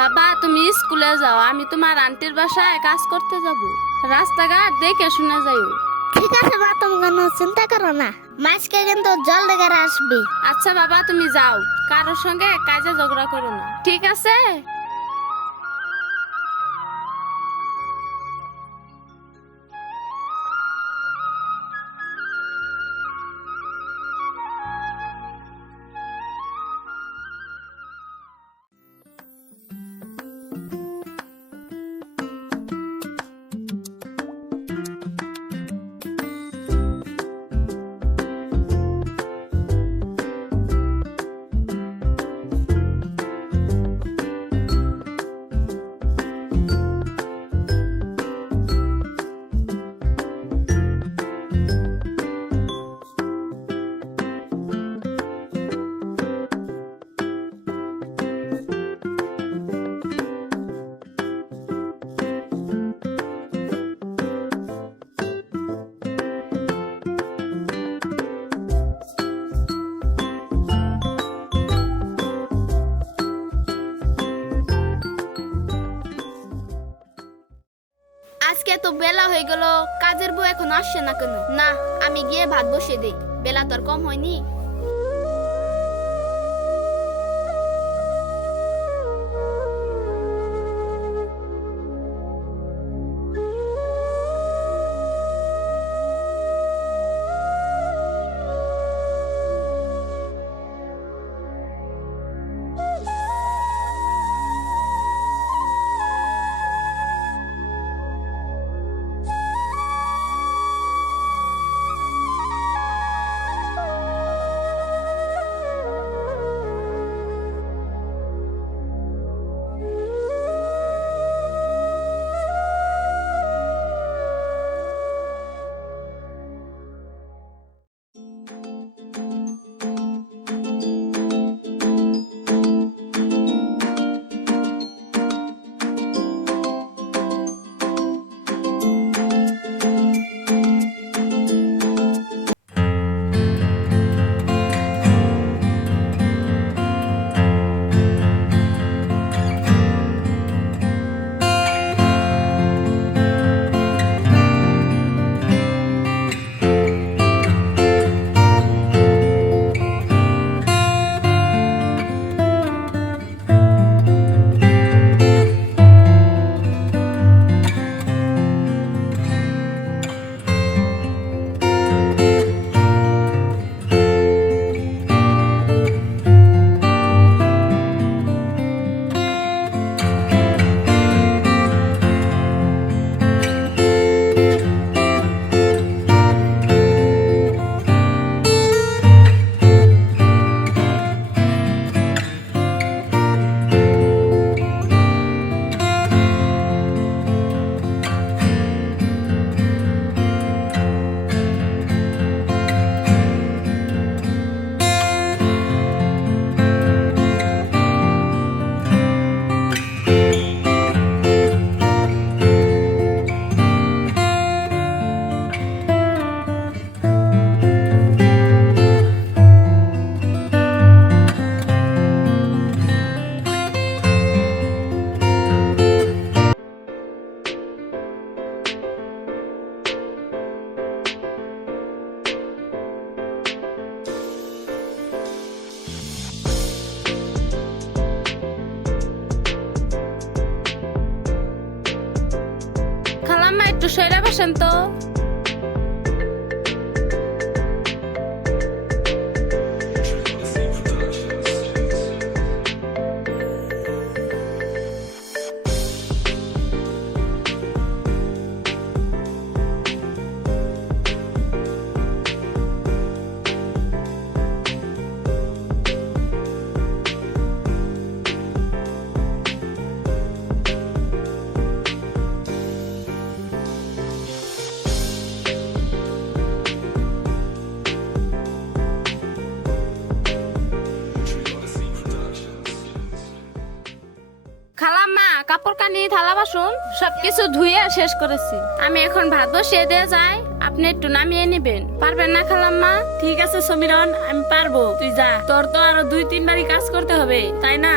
বাবা তুমি স্কুলে যাও, আমি তোমার আন্টির বাসায় কাজ করতে যাব। রাস্তাঘাট দেখে শুনে যাইও। ঠিক আছে মা, তুমি কোনো চিন্তা করো না, মাছকে কিন্তু জল দেখে আসবি। আচ্ছা বাবা তুমি যাও, কারোর সঙ্গে কাজে ঝগড়া করো না, ঠিক আছে? আজকে তো বেলা হয়ে গেল, কাজের বউ এখন আসছে না কেন? না, আমি গিয়ে ভাত বসিয়ে দেই, বেলা তো আর কম হয়নি। খালাম্মা একটু সইরা বসেন তো। খালাম্মা কাপড় কানি থালা বাসন সবকিছু ধুয়ে শেষ করেছি, আমি এখন ভাত বসিয়ে দিয়ে যাই, আপনি একটু নামিয়ে নেবেন, পারবেন না খালাম্মা? ঠিক আছে সমীরন, আমি পারবো, তুই যা। তোর তো আরো 2-3 বারই কাজ করতে হবে, তাই না?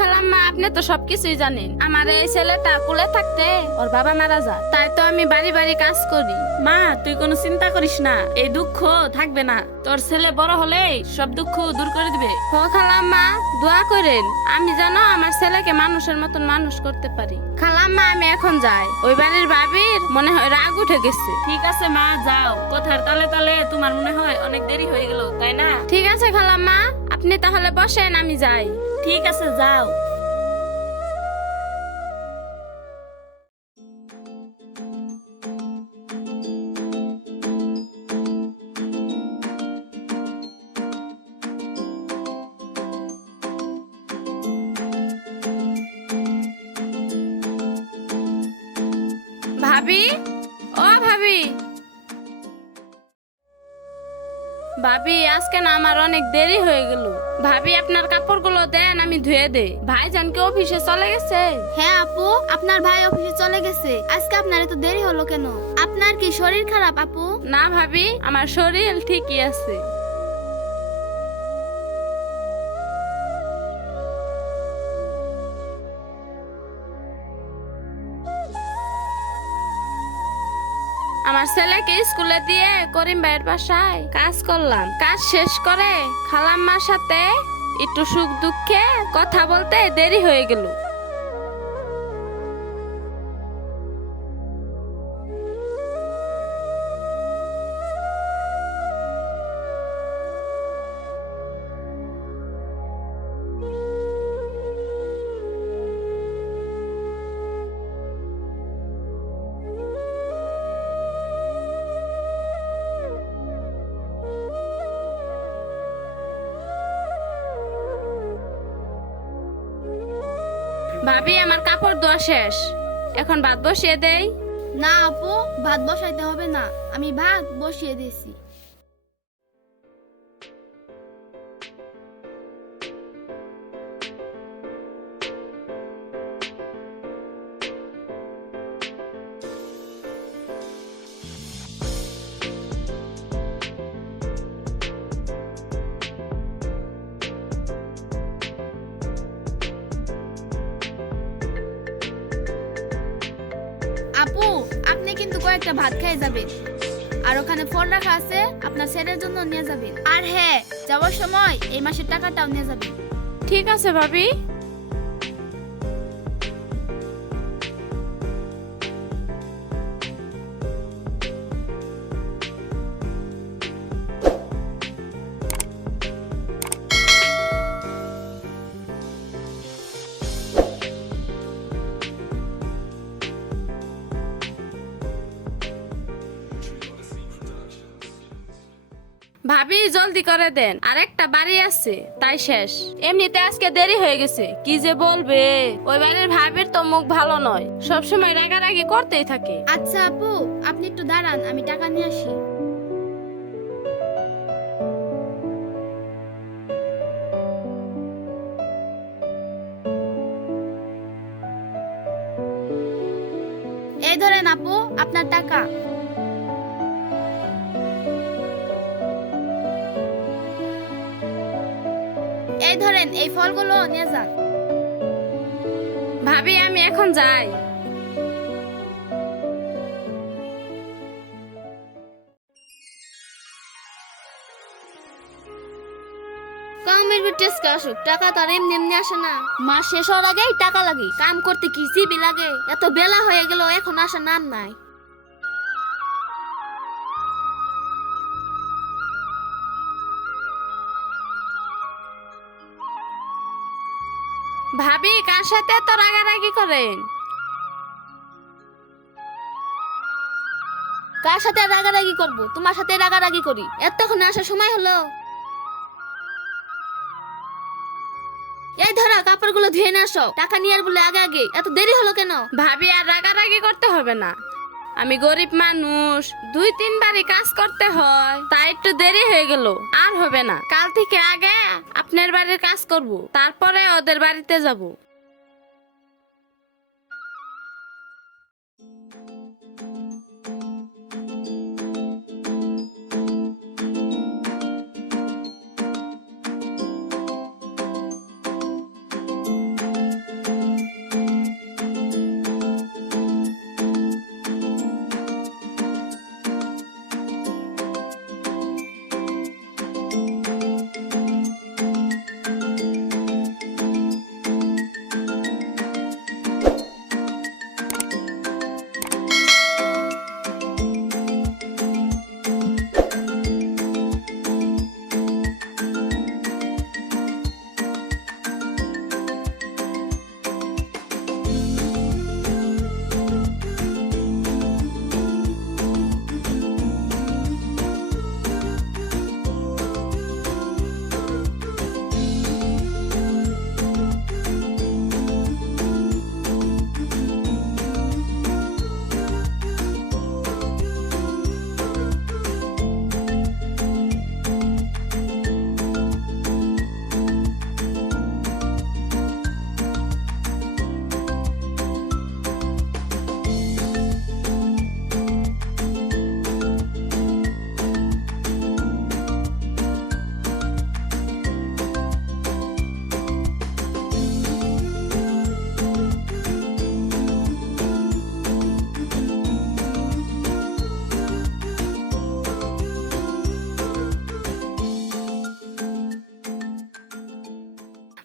খালাম্মা, আপনি তো সবকিছুই জানেন। আমার এই ছেলেটা কুলে থাকতে ওর বাবা মারা যায়, তাই তো আমি বাড়ি বাড়ি কাজ করি। মা, তুই কোনো চিন্তা করিস না, এই দুঃখ থাকবে না। তোর ছেলে বড় হলে সব দুঃখ দূর করে দিবে। খালাম্মা, দোয়া করেন আমি যেন আমার ছেলেকে মানুষের মতন মানুষ করতে পারি। খালাম্মা, আমি এখন যাই, ওই বাড়ির ভাবির মনে হয় রাগ উঠে গেছে। ঠিক আছে মা, যাও। কথার তালে তালে তোমার মনে হয় অনেক দেরি হয়ে গেল, তাই না? ঠিক আছে খালাম্মা, আপনি তাহলে বসেন, আমি যাই। ঠিক আছে, যাও। ভাবি, ও ভাবি। ভাবি, আজকে না আমার অনেক দেরি হয়ে গেল। ভাবি, আপনার কাপড়গুলো দেন, আমি ধুয়ে দেই। ভাইজান কি অফিসে চলে গেছে? হ্যাঁ আপু, আপনার ভাই অফিসে চলে গেছে। আজকে আপনার এত দেরি হলো কেন? আপনার কি শরীর খারাপ আপু? না ভাবি, আমার শরীর ঠিকই আছে। আমার ছেলেকে স্কুলে দিয়ে করিম ভাইয়ের বাসায় কাজ করলাম। কাজ শেষ করে খালাম্মার সাথে একটু সুখ দুঃখে কথা বলতে দেরি হয়ে গেল। ভাবি, আমার কাপড় ধোয়া শেষ, এখন ভাত বসিয়ে দেই। না আপু, ভাত বসাইতে হবে না, আমি ভাত বসিয়ে দিয়েছি। আপু, আপনি কিন্তু কয়েকটা ভাত খেয়ে যাবেন, আর ওখানে ফল রাখা আছে, আপনার ছেলের জন্য নিয়ে যাবেন। আর হ্যাঁ, যাওয়ার সময় এই মাসের টাকাটাও নিয়ে যাবেন। ঠিক আছে ভাবি। ভাবি, জলদি করে দেন, আরেকটা বাড়ি আছে, তাই শেষ। এমনিতে আজকে দেরি হয়ে গেছে, কি যে বলবে। ওই বাড়ির ভাবির তো মুখ ভালো নয়, সবসময় রাগারাগি করতেই থাকে। আচ্ছা আপু, আপনি একটু দাঁড়ান, আমি টাকা নিয়ে আসি। এই ধরেন আপু, আপনার টাকা। এই ধরেন, এই ফলগুলো নিয়ে যান। ভাবি, আমি এখন যাই। কামের বিটেসকে আসুক, টাকা তার এমনি এমনি আসে না। মাস শেষ হওয়ার আগেই টাকা লাগে, কাম করতে কি জিবি লাগে। এত বেলা হয়ে গেল, এখন আসার নাম নাই। ভাবি, কার সাথে এত রাগারাগি করেন? কার সাথে রাগারাগি করব? তোমার সাথে রাগারাগি করি। এতক্ষণ আসার সময় হলো। এই ধরো, কাপড়গুলো ধুয়ে নিয়ে আসো। টাকা নিয়ে আর বলে আগে আগে, এত দেরি হলো কেন? ভাবি, আর রাগারাগি করতে হবে না, আমি গরিব মানুষ, 2-3 বারই কাজ করতে হয়, তাই একটু দেরি হয়ে গেল। আর হবে না, কাল থেকে আগে আপনার বাড়ির কাজ করব, তারপরে ওদের বাড়িতে যাব।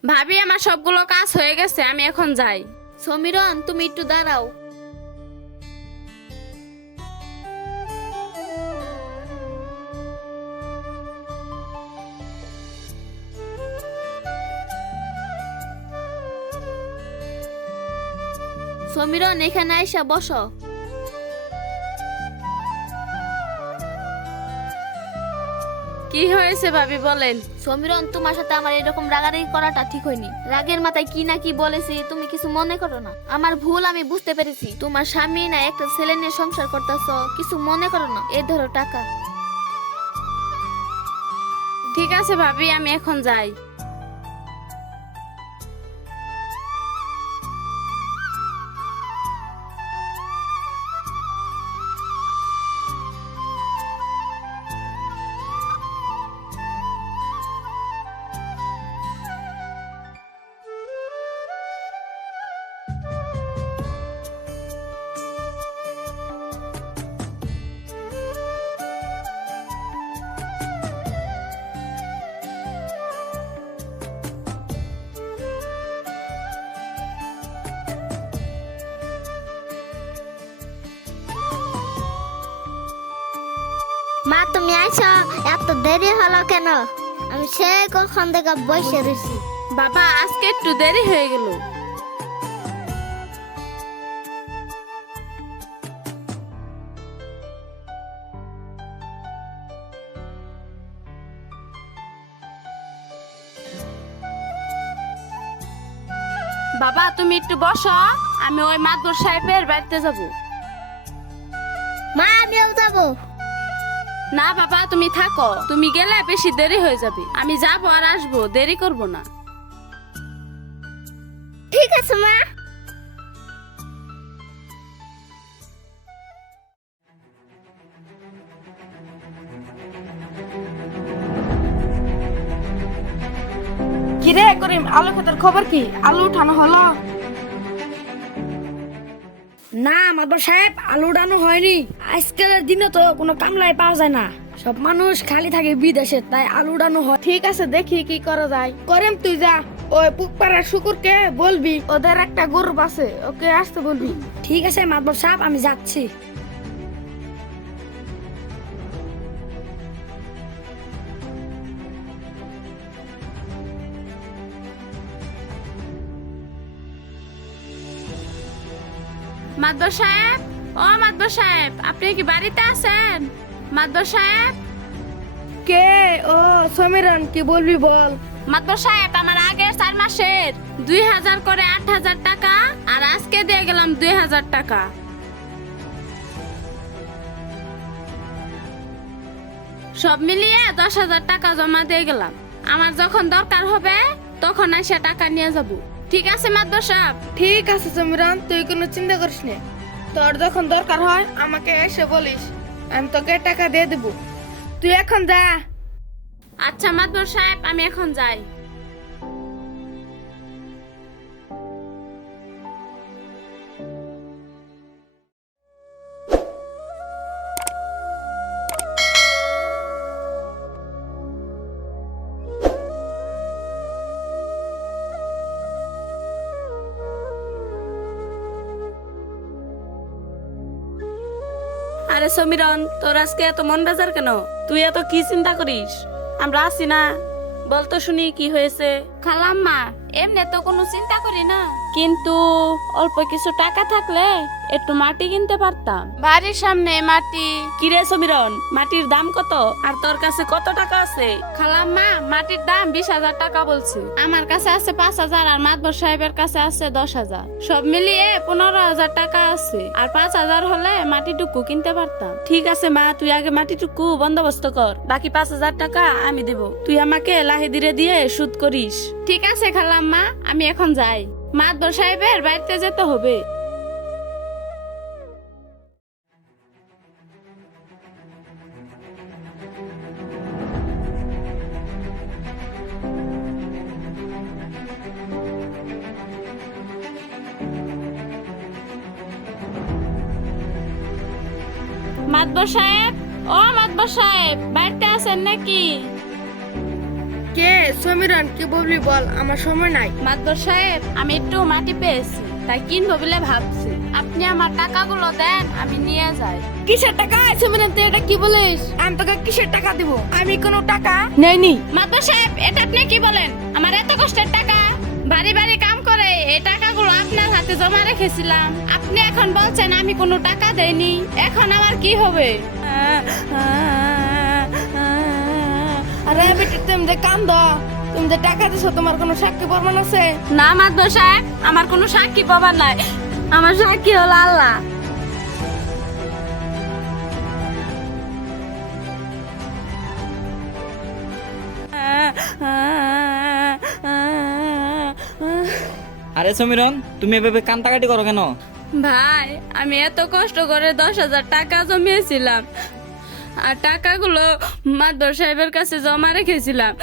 ভাবি আমার সবগুলো কাজ হয়ে গেছে, আমি এখন যাই। সমীরন তুমি একটু দাঁড়াও। সমীরন এখানে আইসা বসো। কি হয়েছে ভাবি বলেন। সমীরন তোমার সাথে আমার এরকম রাগারাগি করাটা ঠিক হয়নি। রাগের মাথায় কি না কি বলেছি, তুমি কিছু মনে করো না। আমার ভুল আমি বুঝতে পেরেছি। তোমার স্বামী না একটা ছেলে নিয়ে সংসার করতেছো, কিছু মনে করো না। এই ধরো টাকা। ঠিক আছে ভাবি, আমি এখন যাই। মা তুমি আইছো, এত দেরি হলো কেন? আমি সে কখন থেকে বসে রয়েছি। বাবা আজকে একটু দেরি হয়ে গেল। বাবা তুমি একটু বসো, আমি ওই মাদুর সাহেবের বাড়িতে যাব। মা আমিও যাবো। না বাবা তুমি থাকো, তুমি গেলে বেশি দেরি হয়ে যাবে। আমি যাবো আর আসবো, দেরি করব না। ঠিক আছে মা। কিরে করিম, আলু ক্ষেতের খবর কি? আলু উঠানো হলো? না মাদবর সাহেব, আলু উঠানো হয়নি। আজকের দিনে তো কোনো কামলাই পাওয়া যায় না, সব মানুষ খালি থাকে বিদেশে, তাই আলু উঠানো হয়। ঠিক আছে, দেখি কি করা যায়। করিম তুই যা ওই পুকপাড়ার শুকুরকে বলবি, ওদের একটা গরু আছে, ওকে আসতে বলবি। ঠিক আছে মাদবর সাহেব, আমি যাচ্ছি। মাদবর সাহেব, ও মাদবর সাহেব, আপনি কি বাড়িতে আছেন? মাদবর সাহেব। কে? ও সমীরন, কি বলবি বল। মাদবর সাহেব, আমার আগের 4 মাসের 2000 করে 8000 টাকা, আর আজকে দিয়ে গেলাম 2000 টাকা। সব মিলিয়ে 10,000 টাকা জমা দিয়ে গেলাম। আমার যখন দরকার হবে তখন এসে টাকা নিয়ে যাব। ঠিক আছে মাদবর সাহেব? ঠিক আছে সমীরন, তুই কোনো চিন্তা করিস না। তোর যখন দরকার হয় আমাকে এসে বলিস, আমি তোকে টাকা দিয়ে দেব। তুই এখন যা। আচ্ছা মাদবর সাহেব, আমি এখন যাই। আরে সমীরন, তোর আজকে এত মন বেজার কেন? তুই এত কি চিন্তা করিস? আমরা আছি না, বলতো শুনি কি হয়েছে। খালাম্মা, এমনি তো কোনো চিন্তা করি না, কিন্তু অল্প কিছু টাকা থাকলে একটু মাটি কিনতে পারতাম। বাড়ির সামনে মাটি। কিরে সমীরন, মাটির দাম কত? আর তোর কাছে কত টাকা আছে? খালাম্মা, মাটির দাম 20,000 টাকা বলছে। আমার কাছে আছে 5,000, আর মাদবর সাহেবের কাছে আছে 10,000। সব মিলিয়ে 15,000 টাকা আছে, আর 5,000 হলে মাটিটুকু কিনতে পারতাম। ঠিক আছে মা, তুই আগে মাটিটুকু বন্দোবস্ত কর, বাকি 5,000 টাকা আমি দেব। তুই আমাকে লাহে ধীরে দিয়ে সুদ করিস। ঠিক আছে খালাম্মা, আমি এখন যাই। মাদবর সাহেবের বাড়িতে যেতে হবে। মাদবর সাহেব, ও মাদবর সাহেব, বাড়িতে আছেন নাকি? কে? সমীরন কি বলবি বল, আমার সময় নাই। মাদবর সাহেব, আমি একটু মাটি পেয়েছি, তাই কিনবো বলে ভাবছি। আপনি আমার টাকাগুলো দেন, আমি নিয়ে যাই। কিসের টাকা? সমীরন তুই এটা কি বলিস? আমি তোকে কিসের টাকা দিব? আমি কোনো টাকা নেইনি। মাদবর সাহেব, এটা আপনি কি বলেন? আমার এত কষ্টের টাকা, বাড়ি বাড়ি কাম করে এই টাকাগুলো আপনার হাতে জমা রেখেছিলাম। আপনি এখন বলছেন আমি কোনো টাকা দেইনি, এখন আমার কি হবে? আরে বেটি, তুমি যে কান্দ, তুমি যে টাকা দিছো, তোমার কোনো সাক্ষী প্রমাণ আছে? না মাদবর সাহেব, আমার কোনো সাক্ষী পাবার নাই। আমার সাক্ষী হলো আল্লাহ। আরে সমীরন, তুমি এভাবে কান্দাকাটি করো কেন? ভাই, আমি এত কষ্ট করে 10,000 টাকা জমিয়েছিলাম, আর টাকাগুলো মাদবর সাহেবের কাছে জমা রেখেছিলাম।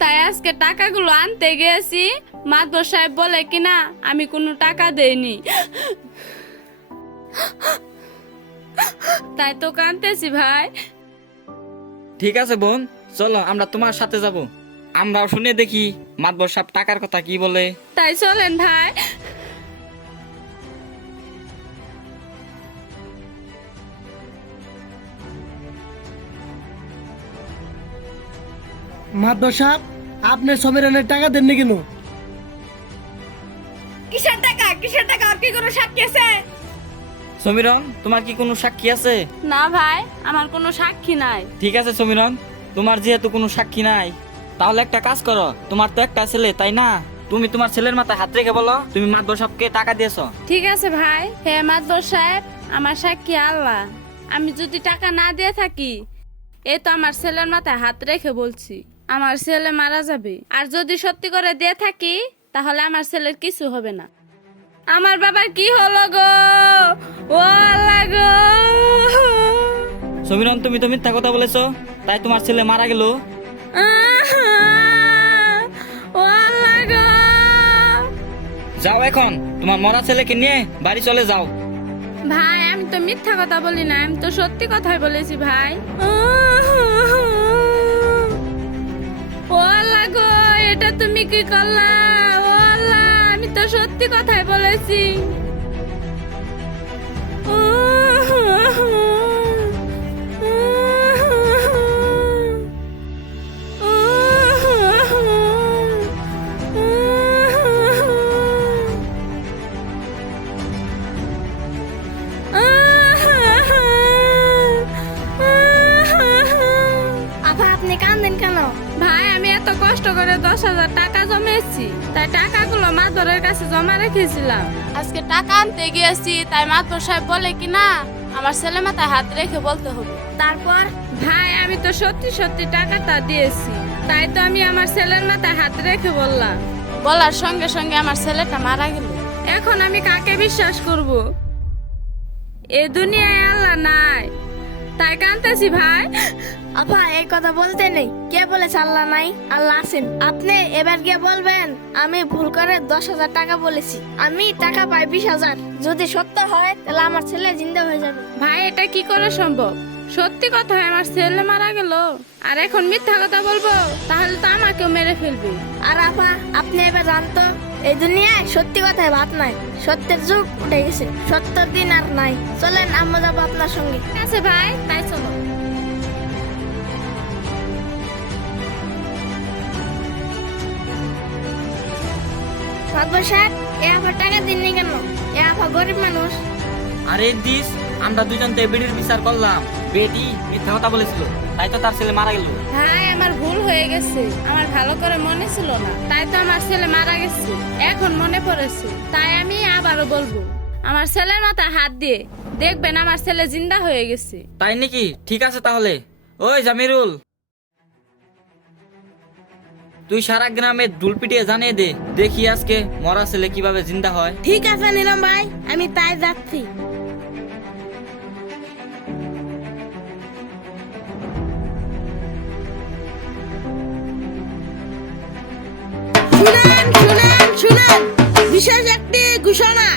তাই আজকে টাকাগুলো আনতে গেছি, মাদবর সাহেব বলে কিনা আমি কোনো টাকা দেইনি। তাই তো কাঁদতেছি ভাই। ঠিক আছে বোন, চলো আমরা তোমার সাথে যাব। আমরাও শুনে দেখি মাতবর সাহেব টাকার কথা কি বলে। তাই চলেন ভাই। মাদবর সাহেব, আপনি সমীরনের টাকা দেননি কেন? কিসের টাকা? কিসের টাকা? আর কি কোনো সাক্ষী আছে? সমীরন, তোমার কি কোনো সাক্ষী আছে? না ভাই, আমার কোনো সাক্ষী নাই। ঠিক আছে সমীরন, তোমার যেহেতু কোনো সাক্ষী নাই, তাহলে একটা কাজ করো। তোমার তো একটা ছেলে, তাই না? তুমি তোমার ছেলের মাথায় হাত রেখে বলো তুমি মাতবর সাহেবকে টাকা দিয়েছো। ঠিক আছে ভাই। হে মাদবর সাহেব, আমার সাক্ষী আল্লাহ। আমি যদি টাকা না দিয়ে থাকি, এ তো আমার ছেলের মাথায় হাত রেখে বলছি, আমার ছেলে মারা যাবে। আর যদি সত্যি করে দিয়ে থাকি, তাহলে আমার ছেলের কিছু হবে না। আমার বাবার কি হলো গো? ও আল্লাহ গো! সমীরন, তুমি তো মিথ্যা কথা বলেছো, তাই তোমার ছেলে মারা গেল। ও আল্লাহ গো! যাও এখন তোমার মরা ছেলেকে নিয়ে বাড়ি চলে যাও। ভাই, আমি তো মিথ্যা কথা বলি না, আমি তো সত্যি কথাই বলেছি ভাই। ও আল্লাহ গো, এটা তুমি কি করলা? ও আল্লাহ, আমি তো সত্যি কথাই বলেছি। আপা, আপনি কান্দেন কেন? ভাই, আমি এত কষ্ট করে 10,000 টাকা জমিয়েছি, তাই টাকাগুলো মাদবরের কাছে জমা রেখেছিলাম। আজকে টাকা আনতে গিয়েছি, তাই মাদবর সাহেব বলে কি না আমার ছেলে মাথায় হাত রেখে বলতে হবে। তারপর? ভাই, আমি তো সত্যি সত্যি টাকাটা দিয়েছি, তাই তো আমি আমার ছেলের মাথায় হাত রেখে বললাম। বলার সঙ্গে সঙ্গে আমার ছেলেটা মারা গেল। এখন আমি কাকে বিশ্বাস করব? এ দুনিয়ায় আল্লাহ নাই, তাই কাঁদতেছি ভাই। আপা, এই কথা বলতে নেই। কে বলেছে আল্লাহ নাই? আল্লাহ আছেন। আপনি এবার গিয়ে বলবেন আমি ভুল করে 10,000 টাকা বলেছি, আমি টাকা পাই 20,000। যদি সত্য হয় তাহলে আমার ছেলে জিন্দা হয়ে যাবে। ভাই, এটা কি করে সম্ভব? সত্যি কথা, আমার ছেলে মারা গেল, আর এখন মিথ্যা কথা বলবো, তাহলে তো আমাকেও মেরে ফেলবে। আর আপা, আপনি এবার জানতো এই দুনিয়ায় সত্যি কথায় ভাত নাই, সত্যের যুগ উঠে গেছে, সত্যর দিন আর নাই। চলেন, আমরা যাবো আপনার সঙ্গে। ঠিক আছে ভাই, তাই চলো। মাদবর সাহেব, এ আপা টাকা দিননি কেন? এ আপা গরিব মানুষ। আরে দিস, আমরা দুজন তো বেটির বিচার করলাম। বেটি মিথ্যা কথা বলেছিল, তাই তো তার ছেলে মারা গেল। ভাই, আমার ভুল হয়ে গেছে, আমার ভালো করে মনে ছিল না, তাই তো আমার ছেলে মারা গেছে। এখন মনে পড়েছে, তাই আমি আবারও বলবো, আমার ছেলের মাথায় হাত দিয়ে দেখবেন আমার ছেলে জিন্দা হয়ে গেছে। তাই নাকি? ঠিক আছে তাহলে। ওই জামিরুল, তুই সারা গ্রামে ঢুল পিটিয়ে জানিয়ে দে, দেখি আজকে মরা ছেলে কিভাবে জিন্দা হয়। ঠিক আছে নিলাম ভাই, আমি তাই যাচ্ছি। শুনেন শুনেন শুনেন, বিশেষ একটি ঘোষণা।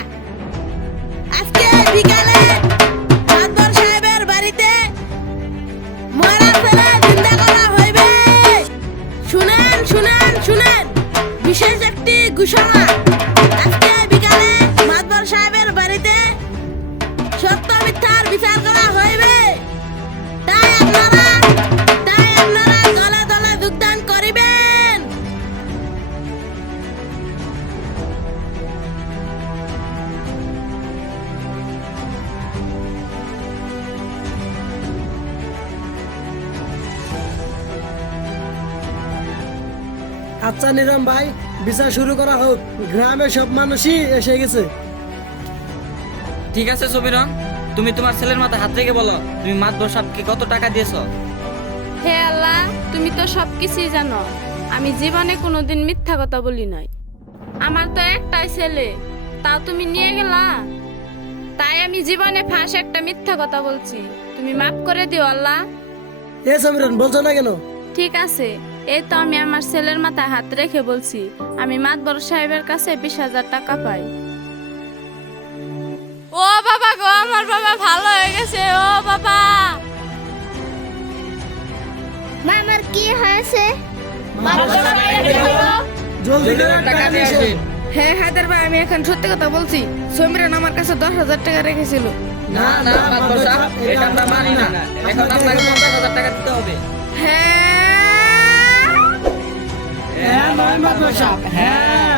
আজকে বিকালে মাদবর সাহেবের বাড়িতে মরা ছেলে জিন্দা করা হইবে। শুনেন। একটি ঘোষণা, আজকে বিকালে মাতবর সাহেবের বাড়িতে সত্য মিথ্যার বিচার করা হইবে। তাই আপনারা দলে দলে যোগদান করিবেন। আচ্ছা নিরম ভাই, বিচার শুরু করা হোক। গ্রামের সব মানুষই এসে গেছে। ঠিক আছে সমীরন, তুমি তোমার ছেলের মাথায় হাত রেখে বলো তুমি মাতবর সাহেবকে কত টাকা দিয়েছো। হে আল্লাহ, তুমি তো সবকিছুই জানো। আমি জীবনে কোনোদিন মিথ্যা কথা বলি নাই। আমার তো একটাই ছেলে, তাও তুমি নিয়ে গেলা। তাই আমি জীবনে ফার্স্ট একটা মিথ্যা কথা বলছি। তুমি মাফ করে দিও আল্লাহ। এ সমীরন, বলছো না কেন? ঠিক আছে, এই তো আমি আমার ছেলের মাথায় হাত রেখে বলছি আমি মাতবর সাহেবের কাছে 20,000 টাকা পাই। ও বাবা গো, আমার বাবা ভালো হয়ে গেছে। ও বাবা, মামার কি হয়েছে? জলদি করে টাকা নিয়ে আসেন। হ্যাঁ হায়দার ভাই, আমি এখন সত্যি কথা বলছি। সমীরন আমার কাছে 10,000 টাকা রেখেছিল। না না মাতবর সাহেব, এটা আমরা মানি না। এখন আপনাকে 50,000 টাকা দিতে হবে। হ্যাঁ হ্যাঁ নয় মাতবর সাহেব, হ্যাঁ।